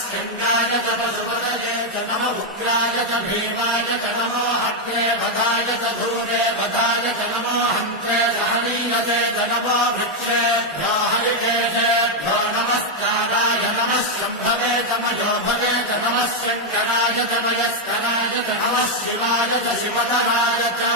स्कन्दाय च पशुपतये च नमः उग्राय च भीमाय च नमो हत्रे वधाय च धूरे वधाय च नमो हन्त्रे सहनीयते च नमो वृक्षेभ्यो हरिकेशेभ्यो नमस्काराय नमः शम्भवे च मयोभवे च नमः शङ्कराय च मयस्कराय च नमः शिवाय च शिवधराय च